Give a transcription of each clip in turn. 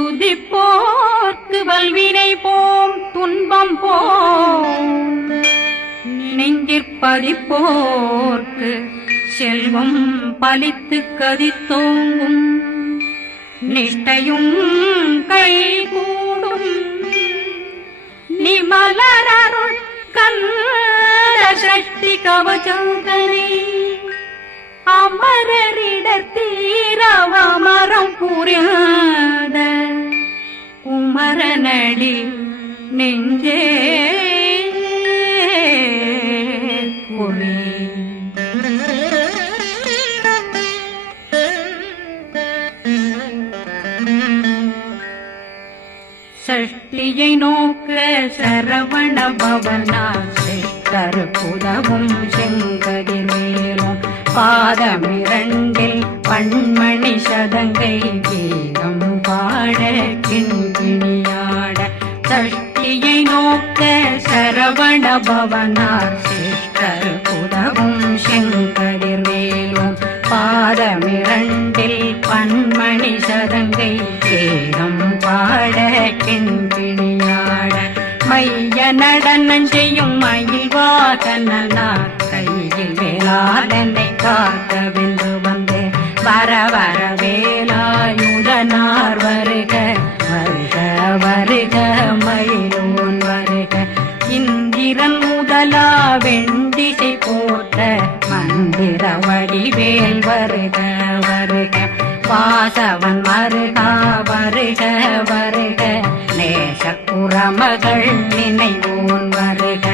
துதிப்போர்க்கு வல்வினை போம் துன்பம் போம் நெஞ்சிற்பதிப்போர்க்கு செல்வம் பலித்து கதித்தோங்கும் நிஷ்டையும் கைகூடும் நிமலரருள் கந்த சக்தி கவசந்தனை அமரரிடத்தீரவமரம் புரியாத குமரனடி நெஞ்சே பொறி சஷ்டியை நோக்க சரவண பவனா சிஷ்டர் புதவும் செங்கதிர் மேலும் பாதமிரண்டில் பண்மணி சதங்கை கீதம் பாட கிண்கிணியாட சஷ்டியை நோக்க சரவண பவனார் சிஷ்டர் புதவும் செங்கதிர் மேலும் பாதமிரண்டில் பண்மணி சதங்கை கீதம் பாட கிண்கிணியாட மைய நடனம் செய்யும் மயில் வாகனார் கையில் வேளாளனை காக்க வென்று வந்து வர வர வேலாயுதனார் வருக வருக வருக மயிலோன் வருக இந்திரன் முதலா வெண்டிசை போட்ட மந்திர வடிவேல் வருக வருக வாசவன் வருகா வருக வருக நேசக்குறமகள் நினைவோன் வருக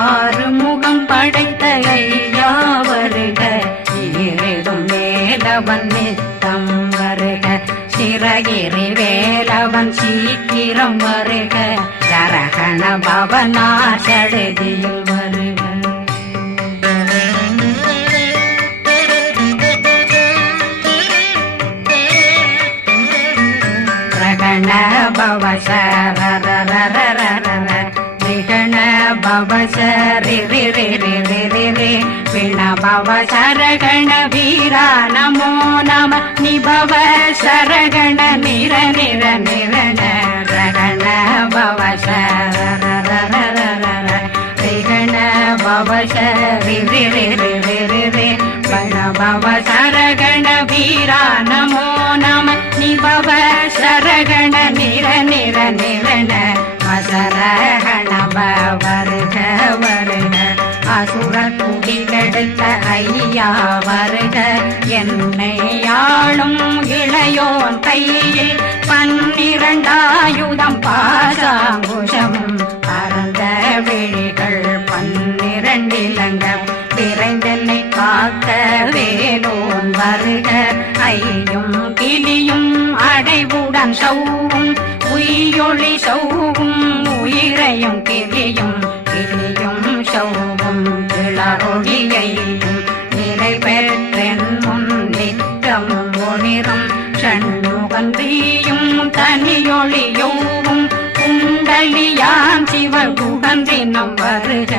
ஆறுமுகம் படைத்த ஐயா வருக ஈரிடும் வேலவன் நித்தம் வருக சிறகிரி வேலவன் சீக்கிரம் வருக சரகண பவனா சடுதியில் வருக ரகண பவ சரரரரரரர விகண பவ சரிரிரிரிரிரிரி விண பவ சரகண வீரா நமோ நம நிபவ சரகண நிர நிர நிரண ரகண பவ சரரரரரர விகண பவ சரிரிரிரிரிரி வண பவ சரகண வீரா நமோ நம நிபவ சரகண நிர நிர நிரண அசரகண வருக வருக அசுர குடிகெடுத்த ஐயா வருக என்னை ஆளும் இளையோன் கையில் 12 பாசாங்குஷமும் பரந்த விழிகள் 12 இலங்கம் விரைந்தென்னை காக்க வேலோன் வருக ஐயும் கிளியும் அடைவுடன் சௌவும் உயிரொளி சௌவும் உயிரையும் கிளியும் கிளியும் சௌவும் கிளரொளியையும் நிலை பெற்றென் முன் நித்தம் ஒளிரும் சண்முகந்தியும் தனியொளியோவும் குண்டலியாம் சிவ குகந்தினம் வருக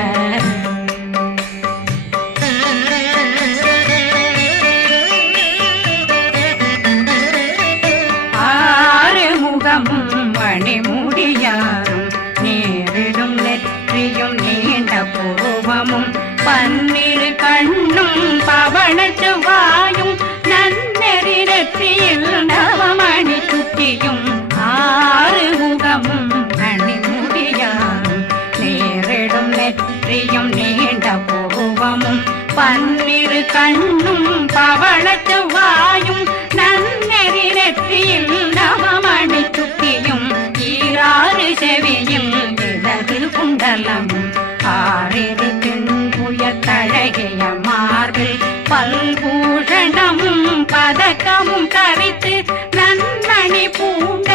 மணிமுடியாரும் நேரிடும் நெற்றியும் நீண்ட பூவமும் 12 கண்ணும் பவன செவ்வாயும் நன்னெறி நெற்றியில் நவமணி சுட்டியும் 6 முகமும் மணிமுடியாரும் நேரிடும் நெற்றியும் நீண்ட பூவமும் 12 கண்ணும் பவன செவ்வாயும் நன்னெறி நெற்றியில் நவமணி சுட்டியும் 6 செவியும் இடது குண்டலமும் 6 தின்புய தழகிய மார்பில் பல்பூஷணமும் பதக்கமும் தரித்து நன்மணி பூண்ட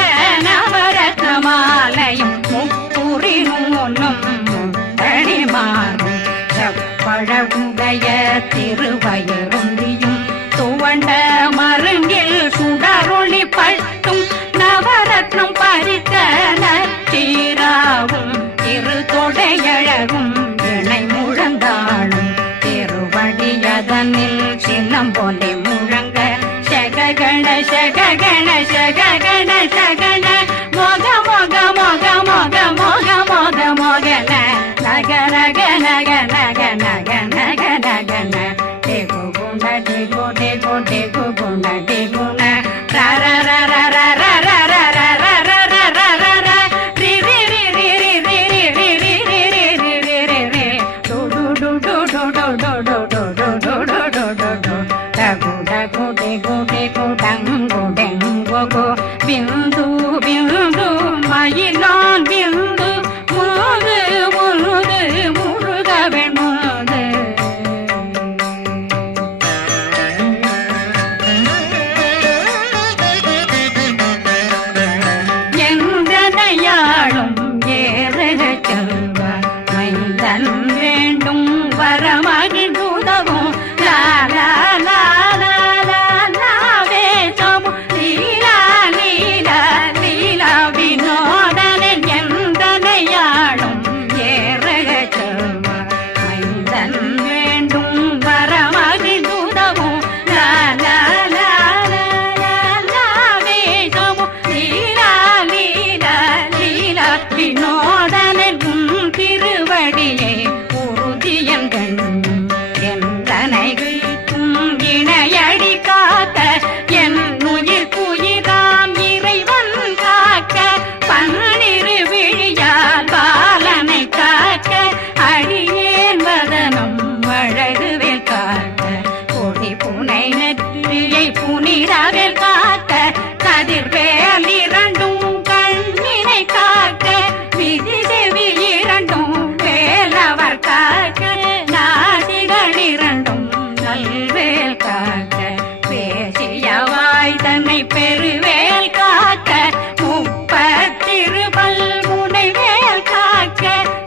நவரத்ன மாலையும் முப்புரி நூலும் முத்தணி மாறும் செப்பழகுடைய திருவயருந்தியும் துவண்ட மருங்கில் சுடரொளி பட்டும் நவரத்னம் பறித்த நச்சீராவும் இரு தொடையழகும் இணை முழந்தாளும் திருவடியதனில் சின்னம் போலே முழங்க சககண சககண சககண சகண பிந்து பிந்து மயிலான் பிந்து முழுது முழுது முழுக வெண்முது எந்தனையாளும் ஏறுக செல்வார் மைந்தன் வேண்டும் வரமகிழ்ந்துதவும் லாலா புனிதவேல் காக்க கதிர்வேல் இரண்டும் கண்ணினை காக்க விதி செவி இரண்டும் வேலவர் காக்க நாசிகள் இரண்டும் நல்வேல் காக்க பேசியவாய் தன்னை பெருவேல் காக்க முப்பத்திருபல் முனைவேல் காக்க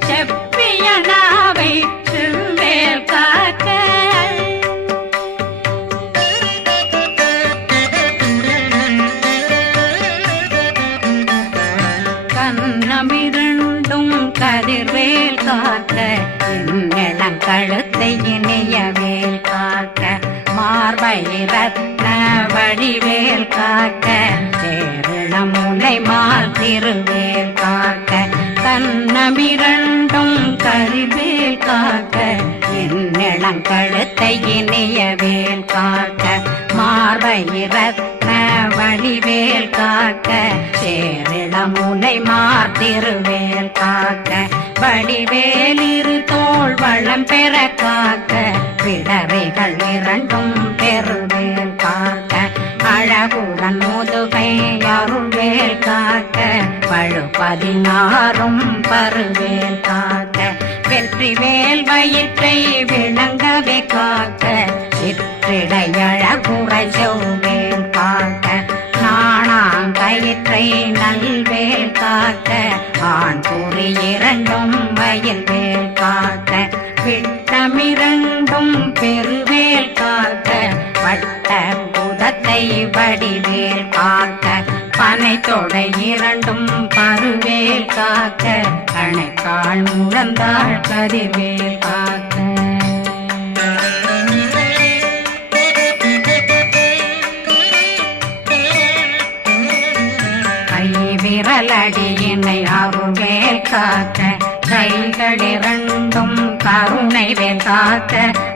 செப்பிய நாவை செவ்வேல் காக்க கண்ணமிரண்டும் கதிர்வேல் காக்க இளம் கழுத்தை இணையவேல் காக்க மார்பை ரத்ன வடிவேல் காக்க சேரணம் முனை மால் திருவேல் காக்க கண்ணமிரண்டும் கதிர்வேல் காக்க இளம் கழுத்தை இணையவேல் காக்க மார்பை ரத்ன வடிவேல் காக்க சேரிளம் முனை மார்த்திருவேல் காக்க வடிவேல் இரு தோள் வளம் பெற காக்க பிடரைகள் இரண்டும் பெருவேல் காக்க அழகுடன் முதுகை அருள்வேல் காக்க பழு 16 பருவேல் காக்க வெற்றி வேல் வயிற்றை விளங்கவே காக்க சிற்றிடையழகுறை செவ்வேல் காக்க நாணாங்கயிற்றை நல்வேல் காக்க ஆண் குறி இரண்டும் வயல்வேல் காக்க விட்டமிரண்டும் பெருவேல் காக்க வட்ட புதத்தை வடிவேல் காக்க பனை தொடை இரண்டும் பருவேல் காக்க கணைக்கால் முழந்தாள் கதிர்வேல் காக்க விரலடியினை அருள்வேல் காக்க கைகள் இரண்டும் கருணை வேல் காக்க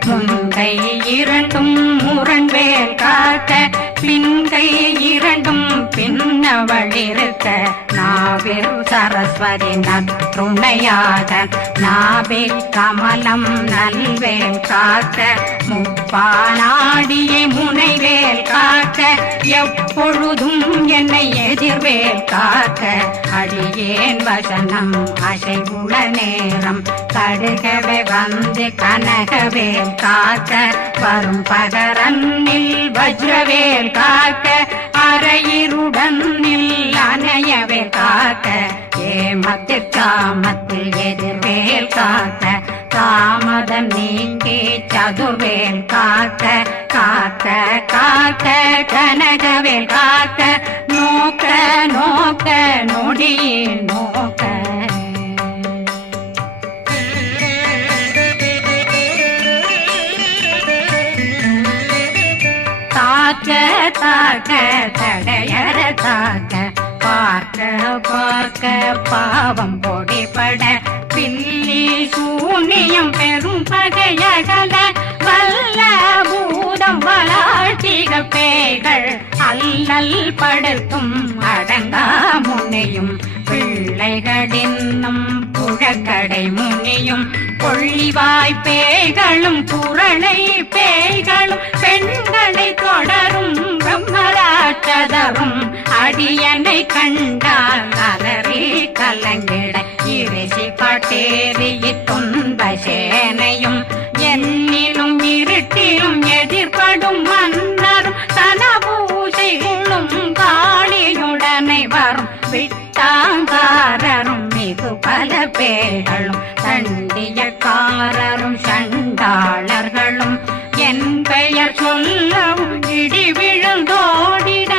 முன்கை இரண்டும் முரண்வேல் காக்க பின்கை இரண்டும் பின்னவளிருக்க நாவில் சரஸ்வதி நற்றுணையாக நாபி கமலம் நல்வேல் காக்க முப்பானாடியை முனைவேல் காக்க எப்பொழுதும் என்னை எதிர்வேல் காக்க அடியேன் வசனம் அசைவுள நேரம் கடுகவே வந்து கனகவேல் காக்க வரும் பகரன்னில் வஜ்ரவேல் காக்க அரையிருடன் அணையவேல் காக்க ஏமத்தில் காமத்தில் எதிர்வேல் காக்க தாமதம் நீக்கி சதுர்வேல் காக்க காக்க காக்க கனகவேல் காக்க நோக்க நோக்க நொடியில் நோக்க தாக்க தாக்க தடையற தாக்க பார்க்க பார்க்க பாவம் பொடிபட பில்லி சூனியம் பெரும் பகையகல வல்ல பூதம் வளா அதிக பேய்கள் அல்லல் படுத்தும் அடங்கா முனையும் பிள்ளைகளின்னும் புழக்கடை முனியும் கொள்ளிவாய் பேய்களும் குரளை பேய்களும் பெண்களை தொடரும் பிரம்மராட்சதரும் அடியனை கண்டால் அலறி கலங்கிட இரிசி காட்டேறிய துன்ப சேனையும் என்னிலும் இருட்டிலும் எதிர்படும் மன்னரும் தனபூசைகளும் காளியுடனை வரும் விட்டாங்காரரும் மிகு பல பேர்களும் தண்டியக்காரரும் சண்டாளர்களும் என் பெயர் சொல்லவும் இடி விழுந்தோடிட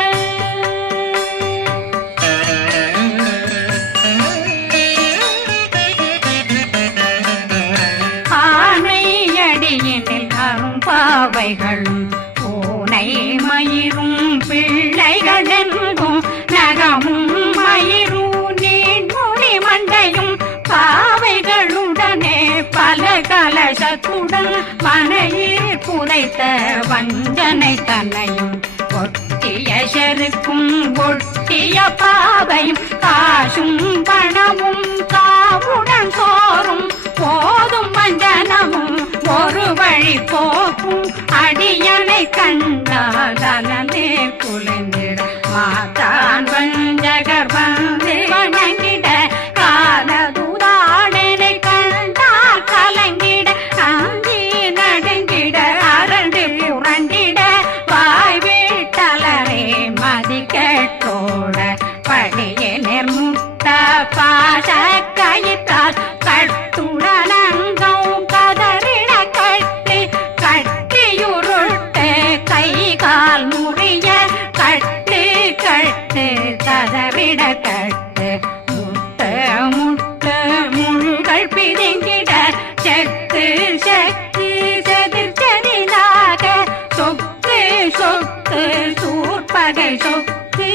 ஆனையடியினில் அரும்பாவைகளும் பூனை மயிரும் பிள்ளைகளெங்கும் நகமும் மயிரும் நீண்முடி மண்டையும் பாவைகளுடனே பல கலசத்துடன் மனையில் புதைத்த வஞ்சனை தன்னையும் ஒட்டிய செருக்கும் ஒட்டிய பாவையும் காசும் பணமும் காவுடன் சோறும் போதும் வஞ்சனமும் ஒரு வழி போக்கும் அடியனை கண்டாலே குலைந்திட மாதான் வஞ்சகர் வந்து வணங்கிட காலதுதாடனை கண்டால் கலங்கிட அந்தி நடுங்கிட அரண்டு புரண்டிட வாய் வீட்டலரே மதி கேட்டோட படியே நிர்முட்ட பாச கயிற்றால் கட்டுடனங்கும் கதறிட கட்டி கட்டியுருட்டு கை கால் முறிய கட்டு கட்டு கதறிட கட்டு முட்ட முட்ட முள்கள் பிதுங்கிட செக்கு செக்கு செதிர் செதிலாக சொக்கு சொக்கு சூர்பகை சொக்கு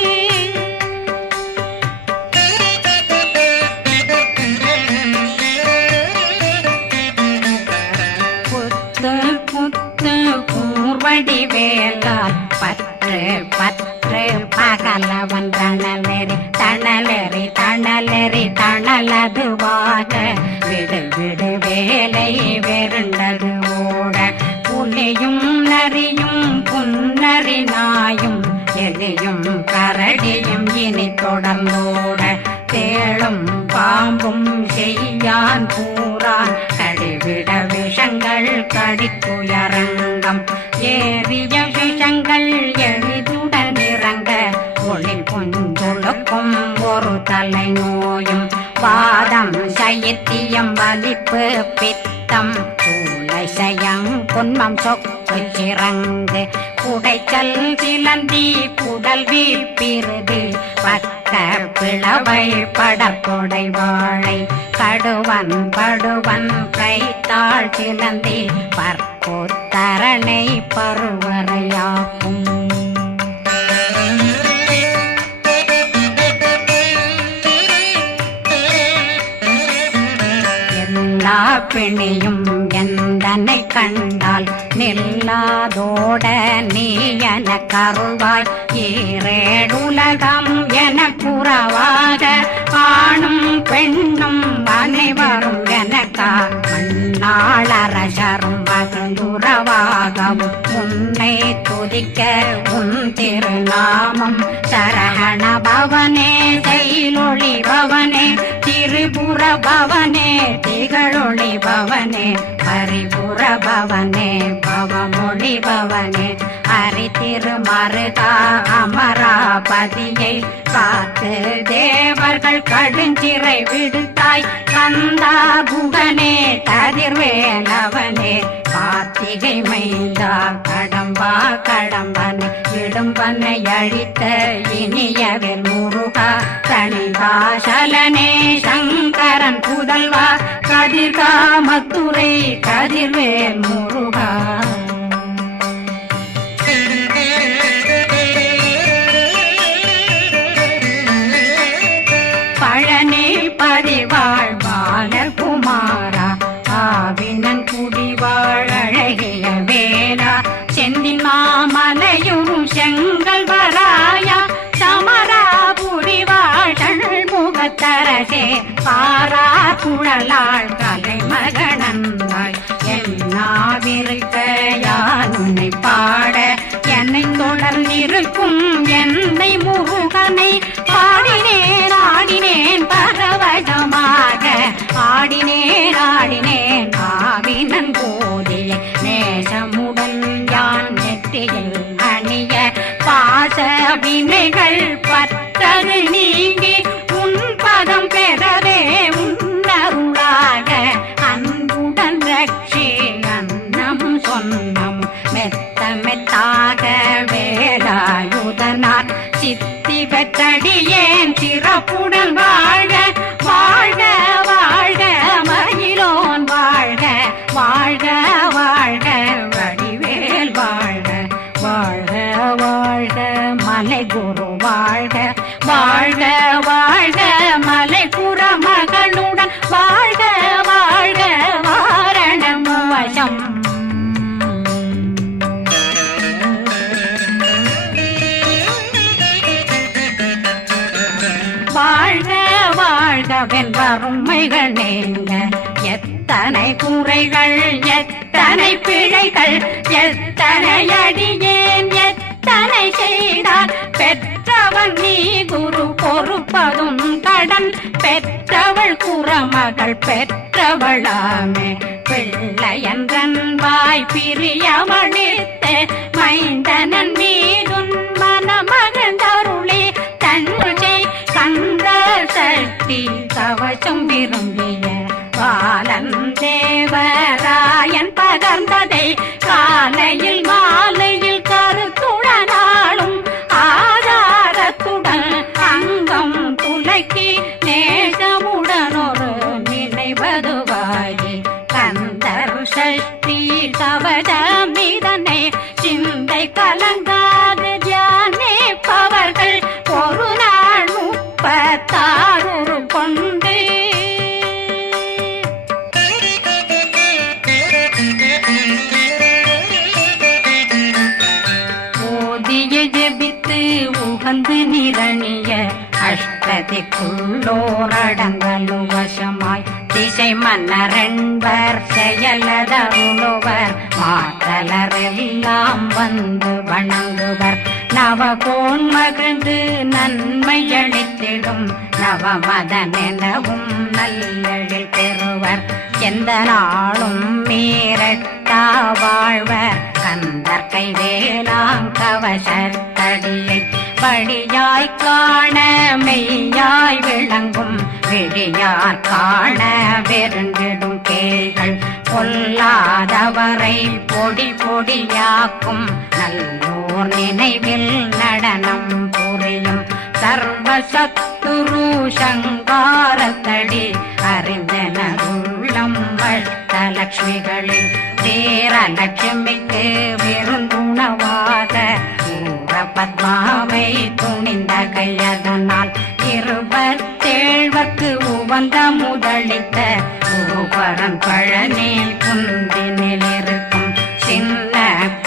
கூர்வடி வேலால் பற்று பற்று பகலவன் தணலெறி தணலெறி தணலெறி தணலதுவாக விடு விடு வேலை வெருண்டது ஓட புலியும் நரியும் புன்னரி நாயும் எலியும் கரடியும் இனி தொடர்ந்தோட தேளும் பாம்பும் செய்யான் பூரான் கடிவிட விஷங்கள் கடித்துயரங்கம் ஏறிய விஷங்கள் எளிதுடன் இறங்க ஒளி கொஞ்சொழுக்கும் ஒரு தலை நோயும் வாதம் சைத்தியம் வலிப்பு பித்தம் சயம் பொன்மம் சொக்கு சிறங்கு குடைச்சல் சிலந்தி குடல் வீப்பிருது பக்க பிளவை படற்கொடை வாழை கடுவன் படுவன் கைத்தாள் சிலந்தி பற்போத்தரணை பருவரையாக்கும் எல்லா பிணியும் எந்தனை கண்டால் நில்லாதோட நீ என கருள்வாய் ஈரேடுலகம் என புறவாக ஆணும் பெண்ணும் அனைவரும் எனக்கா மண்ணாளரசரும் மகிழ்ந்துறவாகவும் உன்னை துதிக்க உன் திருநாமம் சரகண பவனே செயலொளி பவனே திரிபுர பவனே திகழொளி பவனே பரிபுர பவனே பவமொழி பவனே ஹரி திருமருகா அமராபதியை காத்து தேவர்கள் கடுஞ்சிறை விடுத்தாய் கந்தா குகனே கதிர்வேலவனே கார்த்திகை மைந்தா கடம்பா கடம்பனை இடும்பனை அழித்த இனியவில் முருகா தனிகாசலனே சங்கரன் புதல்வா கதிர்காமத்துரை கதிர்வேல் முருகா பழனி பதிவாழ் பாலகுமாரா ஆவினன் குடிவாழ் அழகிய வேலா செந்தின் மாமலைய குழலாள் கலைமகனந்தாய் என்னாவிருக்க யான் உன்னை பாட என்னை தொடர்ந்திருக்கும் என்னை முருகனை பாடினேன் ஆடினேன் பரவசமாக ஆடினேன் ஆடினேன் ஆவினன் போதிய நேசமுடன் யான் நெற்றியில் அணிய பாச வினைகள் பற்றது நீங்கி உன் பதம் பெறவே உன்னருளாக அன்புடன் ரட்சி அன்னம் சொன்னம் மெத்த மெத்தாக வேலாயுதனார் சித்தி பெற்றடியேன் சிறப்புடன் வாழ்க வாழ்க வாழ்க மயிலோன் வாழ்க வாழ்க வாழ்க வடிவேல் வாழ்க வாழ்க வாழ்க மலை குரு வாழ்க வாழ்க வாழ்க மலை புற மகளுடன் வாழ்க வாழ்க வாரணம் வசம் வாழ்க வாழ்க வென்றருமைகள் நீங்க எத்தனை குறைகள் எத்தனை பிழைகள் எத்தனை அடியேன் எத்தனை செய்தார் பெற்றவன் நீ குரு பொறுப்பதும் கடன் பெற்றவள் குறமகள் பெற்றவளாமே பிள்ளையன்றன் வாய் பிரியமளித்து மைந்தனன் மீதுன் மனமகந்தருளே தன்னை கந்த சக்தி கவசம் விரும்பிய பாலன் தேவராயன் பகர்ந்ததை காலையில் மாலையில் கருத்துடனாலும் ஆதாரத்துடன் அங்கம் துலக்கி நேசமுடன் ஒரு நினைவதுவாகி கந்தர் சக்தி கவசம் இதனை சிந்தை கலங்காது தியானிப்பவர்கள் ஒரு நாள் 36 கொண்டு ஓதிய ஜெபித்து உகந்து நிரணிய அஷ்டதிக்குள்ளோரடங்கலும் வசமாய் திசை மன்னரென்பர் செயலதருளுவர் மாற்றலரெல்லாம் வந்து வணங்குவர் நவகோன் மகிழ்ந்து நன்மையளித்திடும் நவமதனெனவும் நல்லெழில் பெறுவர் எந்த நாளும் மீறட்டா வாழ்வர் கந்தர் கைவேலாங்கவசத்தடியை படியாய் காண மெய்யாய் விளங்கும் விழியார் காண வெருண்டிடும் கேள்கள் பொல்லாதவரை பொடி பொடியாக்கும் நல்லோர் நினைவில் நடனம் புரியும் சர்வசத்துரு சங்காரத்தடி அறிந்தனருள்ளம் வட்டலட்சுமிகளில் தேரலட்சுமிக்கு விருந்துணவாத ஊர பத்மாவை துணிந்த கையதனால் 27 உவந்த முதலித்த ஊபரன் பழனி குந்தினில் இருக்கும் சின்ன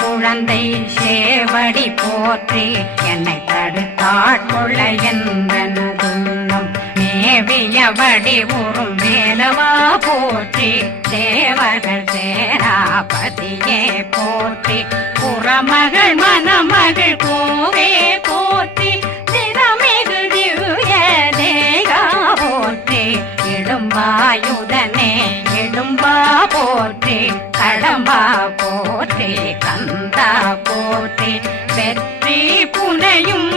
குழந்தை சேவடி போற்றி என்னை தடுத்தாட்கொள்ள என்பனதுள்ளம் மேவியபடி உறும் வேலவா போற்றி தேவர்கள் சேராபதியே போற்றி புறமகள் மணமகள் கோவே போற்றி திறமிகு திவ்ய தேகா போற்றி இடும்பாயுதனே இடும்பா போற்றி கடம்பா போற்றி கந்தா போற்றி வெற்றி புனையும்